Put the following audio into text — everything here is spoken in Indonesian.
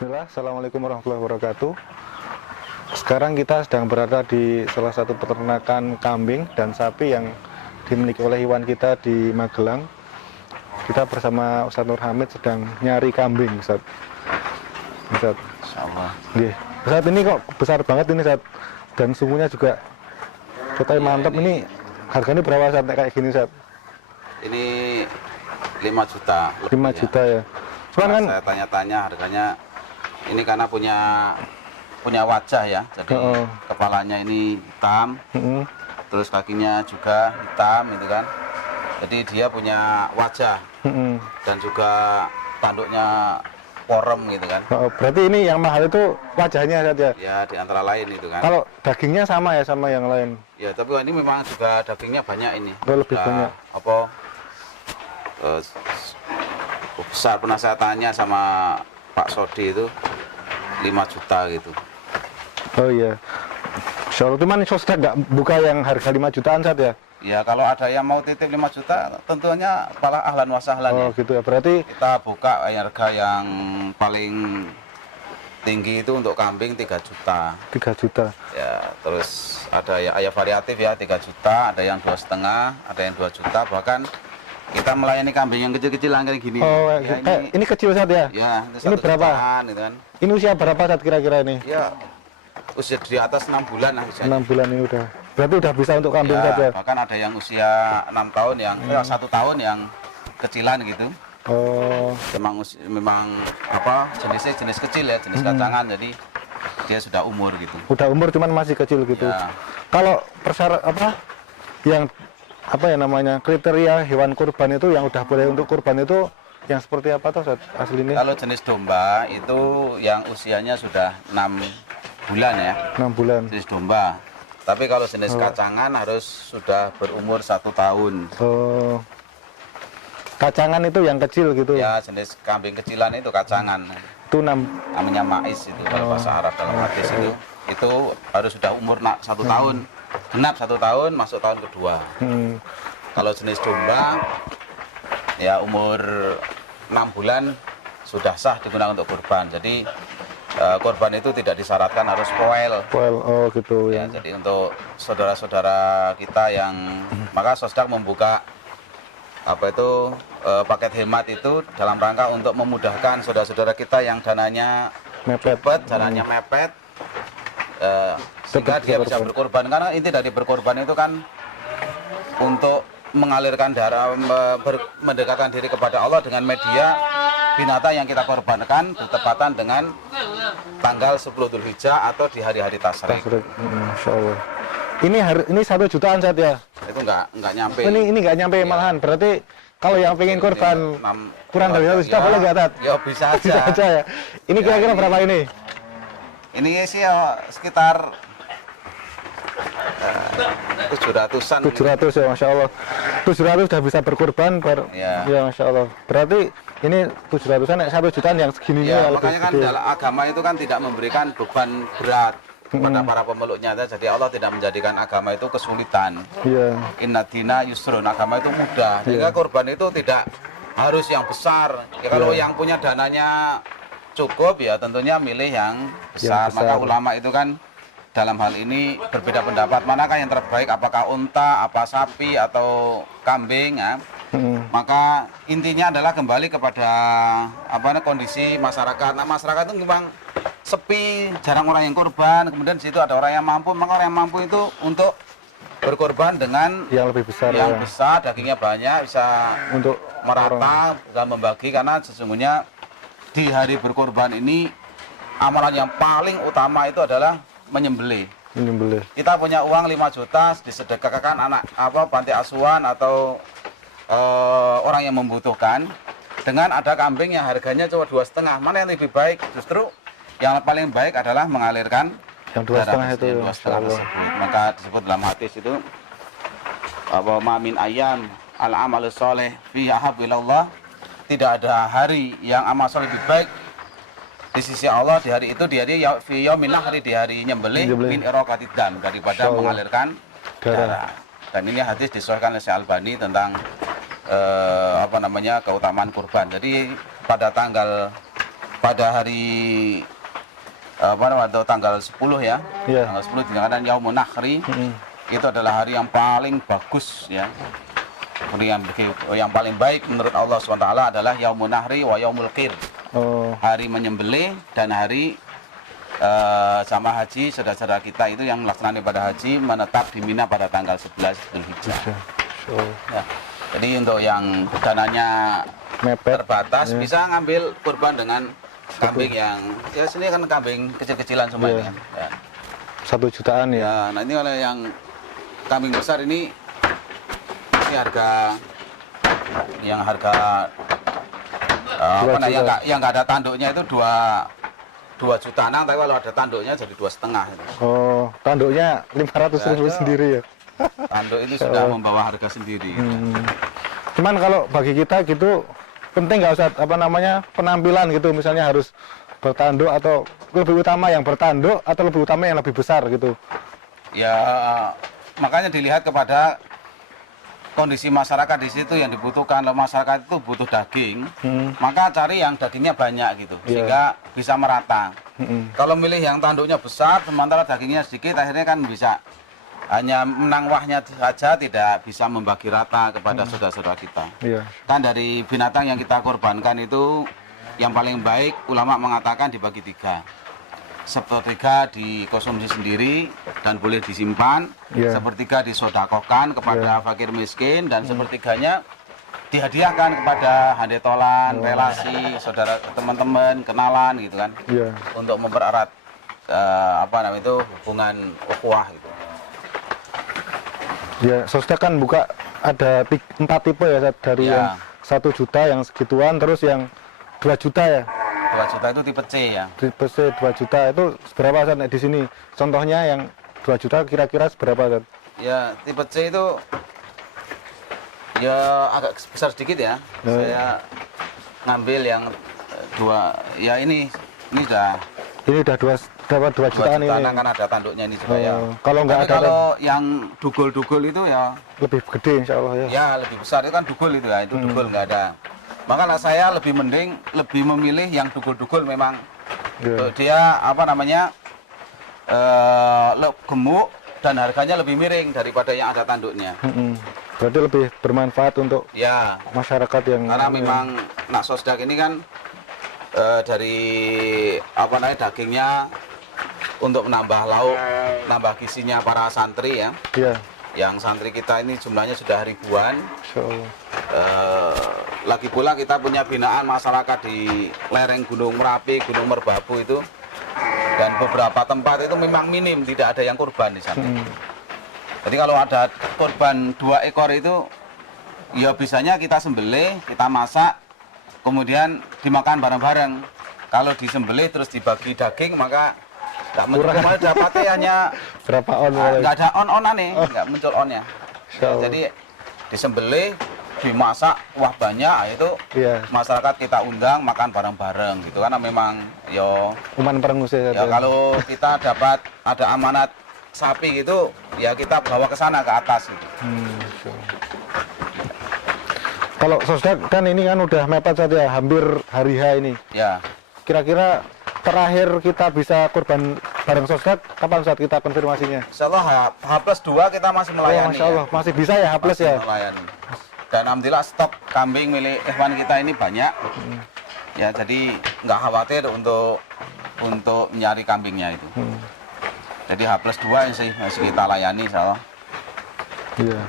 Bismillah, Assalamualaikum warahmatullahi wabarakatuh. Sekarang kita sedang berada di salah satu peternakan kambing dan sapi yang dimiliki oleh Iwan kita di Magelang. Kita bersama Ustadz Nur Hamid sedang nyari kambing, Ustadz. Ustadz. Insyaallah. Nggih. Ustadz, ini kok besar banget ini, Ustadz. Dan sungguhnya juga katanya mantap. Ini harganya berapa, Ustadz, kayak gini, Ustadz? Ini 5 juta. 5 juta ya. Cuman kan saya tanya-tanya harganya ini karena punya wajah ya. Jadi kepalanya ini hitam, terus kakinya juga hitam gitu kan. Jadi dia punya wajah dan juga tanduknya porem gitu kan. Berarti ini yang mahal itu wajahnya saja. Ya di antara lain itu kan. Kalau dagingnya sama ya sama yang lain. Ya tapi ini memang juga dagingnya banyak ini. Oh, lebih banyak. Apa? Besar, pernah saya tanya sama Pak Sodi itu 5 juta gitu. Oh iya. Insya Allah, cuman Sostek nggak buka yang harga 5 jutaan saat ya? Ya kalau ada yang mau titip 5 juta tentunya pala ahlan wa sahlan Oh ya. gitu ya, berarti Kita buka harga yang paling tinggi itu untuk kambing 3 juta 3 juta. ya. Terus ada ya variatif ya 3 juta, ada yang 2,5, ada yang 2 juta, bahkan kita melayani kambing yang kecil-kecilan kayak gini. Oh ya, ini kecil saat ya? ya ini berapa? Jutaan, gitu kan. Ini usia berapa saat kira-kira ini? Ya usia di atas 6 bulan lah usianya. 6 bulan ini udah. Berarti udah bisa untuk kambing Ya, saja? bahkan ada yang usia 6 tahun yang 1 tahun yang kecilan gitu. Oh. Memang apa jenisnya jenis kecil ya, jenis kacangan, jadi dia sudah umur gitu. Udah umur cuman masih kecil gitu. Ya. Kalau persyarat apa yang apa ya namanya kriteria hewan kurban itu yang udah boleh untuk kurban itu yang seperti apa tuh aslinya? Kalau jenis domba itu yang usianya sudah 6 bulan ya. 6 bulan. Jenis domba. Tapi kalau jenis kacangan harus sudah berumur 1 tahun. Oh. Kacangan itu yang kecil gitu. Ya, jenis kambing kecilan itu kacangan. Itu 6. Namanya mais itu kalau bahasa Arab dalam hadis itu. Itu harus sudah umur 1 tahun. Genap 1 tahun, masuk tahun kedua. Kalau jenis domba ya umur 6 bulan sudah sah digunakan untuk kurban. Jadi kurban itu tidak disyaratkan harus poel. Oh gitu Ya, ya. jadi untuk saudara-saudara kita yang maka Sosdak membuka apa itu paket hemat itu dalam rangka untuk memudahkan saudara-saudara kita yang dananya Mepet. dananya mepet, sehingga dia bisa berkorban. Karena inti dari berkorban itu kan untuk mengalirkan darah, mendekatkan diri kepada Allah dengan media binatang yang kita korbankan bertepatan dengan tanggal 10 Dzulhijjah atau di hari-hari tasyrik. Masya Allah. Ini 1 jutaan saat ya? Itu nggak nyampe. Ini nggak nyampe malahan. Berarti kalau yang pengen korban kurang dari 1 juta boleh nggak, Tat? Ya bisa aja. Bisa aja ya. Ini kira-kira berapa ini? Ini sih ya, sekitar 700-an. 700 ya, Masya Allah. 700 sudah bisa berkorban. Ya. Ya, Masya Allah. Berarti ini 700-an, 1 jutaan yang segini Ya, ya, makanya kan dalam agama itu kan tidak memberikan beban berat kepada para pemeluknya. Jadi Allah tidak menjadikan agama itu kesulitan. Iya. Inna dina yusrun, agama itu mudah. Sehingga korban itu tidak harus yang besar. Ya, kalau yang punya dananya cukup ya tentunya milih yang besar. Maka ulama itu kan dalam hal ini berbeda pendapat, manakah yang terbaik, apakah unta, apa sapi atau kambing ya. Maka intinya adalah kembali kepada kondisi masyarakat. Nah, masyarakat itu memang sepi, jarang orang yang korban. Kemudian di situ ada orang yang mampu, maka orang yang mampu itu untuk berkorban dengan Yang lebih besar yang ya. besar, dagingnya banyak, bisa Untuk merata dan membagi. Karena sesungguhnya di hari berkorban ini amalan yang paling utama itu adalah menyembelih. Kita punya uang 5 juta disedekahkan anak panti asuhan atau orang yang membutuhkan, dengan ada kambing yang harganya cuma 2,5. Mana yang lebih baik? Justru yang paling baik adalah mengalirkan yang 2,5 itu. yang 2,5 tersebut. Maka disebut dalam hadis itu ma min ayam al amal soleh fi ahabbu ilallah. Tidak ada hari yang amal soleh lebih baik di sisi Allah di hari itu, di hari fi yaumil nahri, di hari nyembelih, min iraqatid dam, daripada mengalirkan darah. Dan ini hadis disahihkan oleh Syekh Albani tentang keutamaan kurban. Jadi pada tanggal pada hari apa namanya tanggal 10 ya. Iya. Tanggal 10 dikatakan Yaumun Nahri. Itu adalah hari yang paling bagus ya. Hari yang paling baik menurut Allah SWT adalah Yaumun Nahri wa Yaumul Qir. Oh, Hari menyembelih dan hari jamaah haji saudara-saudara kita itu yang melaksanakan ibadah haji menetap di Mina pada tanggal 11 Dzulhijjah. iya. Oh, Ya. Jadi untuk yang dananya mepet. terbatas Ya. bisa ngambil kurban dengan kambing yang ya sini kan kambing kecil-kecilan semua Iya. ini kan. Ya. 1 jutaan ya. Ya, nah ini kalau yang kambing besar ini harga yang harga apa 2 nah, juta. yang nggak ada tanduknya itu 2 jutaan, tapi kalau ada tanduknya jadi 2,5 gitu. Oh, tanduknya 500.000 Ya, sendiri ya. Tanduk itu sudah membawa harga sendiri. Cuman kalau bagi kita gitu penting nggak usah apa namanya penampilan gitu, misalnya harus bertanduk atau lebih utama yang bertanduk atau lebih utama yang lebih besar gitu. Ya makanya dilihat kepada kondisi masyarakat di situ yang dibutuhkan. Kalau masyarakat itu butuh daging, maka cari yang dagingnya banyak gitu, Iya. sehingga bisa merata. Mm-mm. Kalau milih yang tanduknya besar, sementara dagingnya sedikit, akhirnya kan bisa hanya menang wahnya saja, tidak bisa membagi rata kepada saudara-saudara kita. Iya. Kan dari binatang yang kita korbankan itu, yang paling baik ulama mengatakan dibagi 3. Sepertiga dikonsumsi sendiri dan boleh disimpan, Iya. sepertiga disodakohkan kepada fakir miskin, dan sepertiganya dihadiahkan kepada handetolan, relasi, saudara, teman-teman, kenalan gitu kan, Iya. untuk mempererat apa namanya itu hubungan ukhuwah gitu. Ya, Sostek kan buka ada 4 tipe ya, Sat. Dari Ya. yang 1 juta yang segituan, terus yang 2 juta ya. 2 juta itu tipe C ya. Tipe C 2 juta itu seberapa, Sat? Di sini contohnya yang 2 juta kira-kira seberapa, Sat? Ya, tipe C itu ya agak besar sedikit ya. Saya ngambil yang 2, ya ini sudah Ini udah 2 jutaan ini. kan ada tanduknya ini juga ya. Kalau nggak Tapi ada kalau yang dugul-dugul itu ya lebih gede insya Allah ya. ya lebih besar, itu kan dugul itu ya, itu dugul nggak ada. Makanya saya lebih memilih yang dugul-dugul memang. Iya. Dia apa namanya gemuk dan harganya lebih miring daripada yang ada tanduknya. Berarti lebih bermanfaat untuk Ya, masyarakat yang karena memang nak sosdak ini kan dari apa namanya dagingnya untuk menambah lauk, nambah gizinya para santri ya. Iya. Yang santri kita ini jumlahnya sudah ribuan. Insya Allah. Lagi pula kita punya binaan masyarakat di lereng Gunung Merapi, Gunung Merbabu itu, dan beberapa tempat itu memang minim tidak ada yang kurban di sana. Jadi kalau ada korban 2 ekor itu, ya bisanya kita sembelih, kita masak, kemudian dimakan bareng-bareng. Kalau disembelih terus dibagi daging, maka nggak muncul, dapatnya hanya Berapa on? nggak ada on-onan nih, nggak muncul onnya. Insya Allah. Jadi disembelih, dimasak, wah banyak, itu Iya. masyarakat kita undang makan bareng-bareng gitu, karena memang yo Uman perengus ya. ya kalau kita dapat ada amanat sapi gitu, ya kita bawa ke sana ke atas gitu. Insya Allah. Kalau Sostek kan ini kan udah mepet saja hampir hari H ini. Ya, Kira-kira terakhir kita bisa kurban bareng Sostek kapan saat kita konfirmasinya? insya Allah H+2 kita masih Oh, melayani. Masya Allah, masih bisa ya H+ Masih ya? melayani. Dan alhamdulillah stok kambing milik ikhwan kita ini banyak. Ya, jadi nggak khawatir untuk mencari kambingnya itu. Jadi H+2 yang masih kita layani insya Allah. Iya.